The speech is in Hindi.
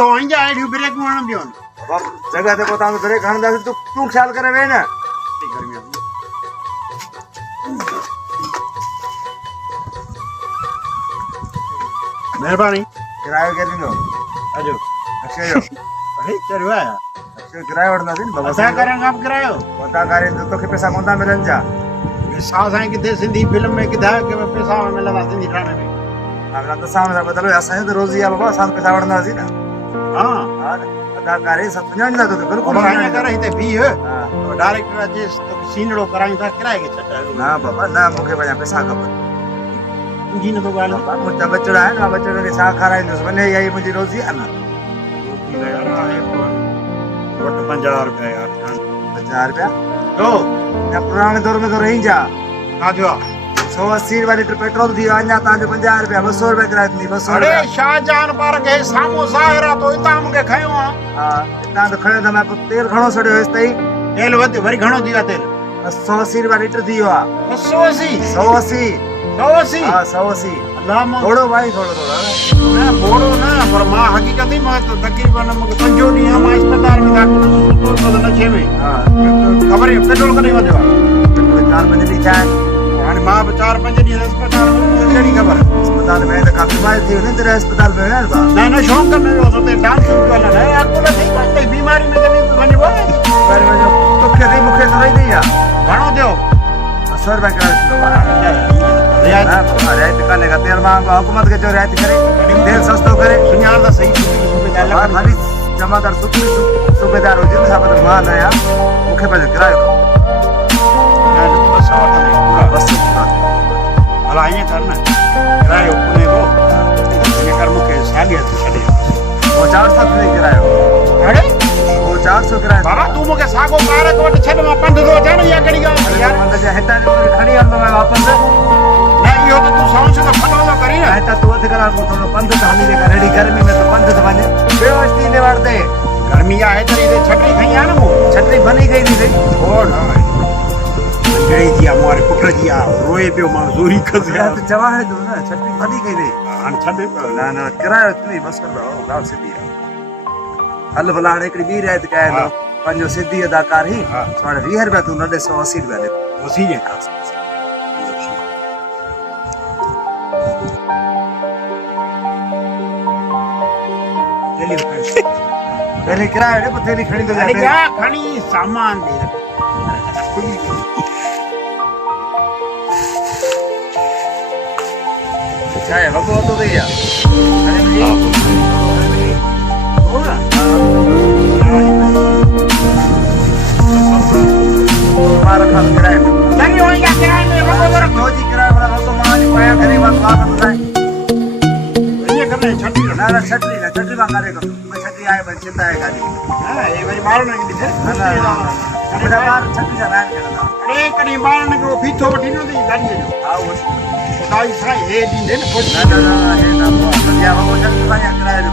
तो वहीं जा आइडियो ब्रेक मारना दियो बाप जगह ते को ता ब्रेक हणदा तू तू ख्याल करे वे ना मेहरबानी किरायो के दिनो आजो अक्षय यो अरे चलो आया अक्षय किरायो वठंदा थी बाबा असा करेंगे आप करायो पता करे तो के पैसा कोंदा मिलन जा सास है कि सिंधी फिल्म में किधा के पैसा में लगा सिंधी ड्रामे में अगला तो सामने सा बदलो असा तो रोजी आ बाबा साथ पैसा वठंदा थी ना हां हां अदाकारी सतन्यान ला तो बिल्कुल बनाया कर रही थे भी है हां तो डायरेक्टर जे तो सीनड़ो कराई था किराए के छटा ना बाबा ना मुके बजा पैसा खबर जी ने तो गाल बाबा मुझे बचड़ा है ना बचड़े के सा खाराई दो बने यही मुझे रोजी है ना यार है वट 50 रुपए यार 50 रुपया तो या पुराने दौर में तो रही जा ना जो 180 वाली लीटर पेट्रोल दियो अन्या ता जो 50 रुपया 200 रुपया किराया दी 200 अरे शाहजहान पर के सामो साहरा तो इताम के खयो हां इतना तो खड़े तो मैं तेल घणो सड़ियो है तई तेल वध वरी घणो दिया तेल 180 रुपया लीटर दियो आ 180 180 180 हां 180 अल्लाह मा थोड़ो भाई थोड़ो थोड़ा ना बोड़ो ना पर मां हकीकत में तो तकरीबन मुके पंजो नी हम अस्पताल में दाखिल तो न छे में हां खबर है पेट्रोल कने वजो पेट्रोल 4 बजे दी जाए हाने मां 4-5 दी अस्पताल में जड़ी खबर अस्पताल में तो काफी बार थी ने तेरे अस्पताल में है बा ना ना शौक करने हो तो डांस वाला ना आपको ना सही बात है बीमारी में जमीन बने वो बारे में जो मुखे तो रही दिया घणो दियो 100 रुपया किराया रियायत रियायत करने का तेल मांगो हुकूमत के जो रियायत करे तेल सस्तो करे सुनियार दा सही सूबेदार और खाली जमादार सूबेदार हो जिन साहब तो मान है यार मुखे पे किरायो बस और बस हला ये करना किरायो कोने को ये कर मुके सागे छड़े वो 400 नहीं किरायो अरे वो 400 किरायो बाबा तू मुके सागो कार को छड़ में पंध दो जाने या कड़ी गा यार मतलब जे हेटा जो खड़ी हल मैं वापस नहीं यो तो तू साउंड से तो फटालो करी ना हेटा तू अध करा को थोड़ा पंध हाली दे रेडी गर्मी में तो पंध तो बने व्यवस्थित ने वाड़ते गर्मी आए तो इधर छतरी खई आ ना वो छतरी बनी गई थी और जड़ी दिया हमारे पुत्र दिया रोए पे मजदूरी कर दिया तो जवा है तो ना छतरी बनी गई थी हां छड़े ना ना किरायो इतनी बस कर रहा हूं गांव से दिया हल भला एकड़ी बी रात कहे तो पंजो सिद्धि अदाकार ही 20 रुपया तू न दे 180 रुपया दे वसी जे पहले किराया है तेरी खड़ी तो अरे क्या खणी सामान दे चाहे हको तो दिया अरे मुझे होगा हमारा खास किराया नहीं होएगा किराए में वो जरा रोजी किराया वाला तो मान पाया करे बस बात बताए ये करना है छठी ना छतरी मांगा को मैं छतरी आए बन चिंता है गाड़ी हां ये बारी मारो ना कि ना अपना बार छतरी से रान करना अरे कनी मारने को फीथो वठी न दी गाड़ी जो आओ दाई साई हे दिन दिन को ना हे ना वो या वो छतरी भाई किराया जो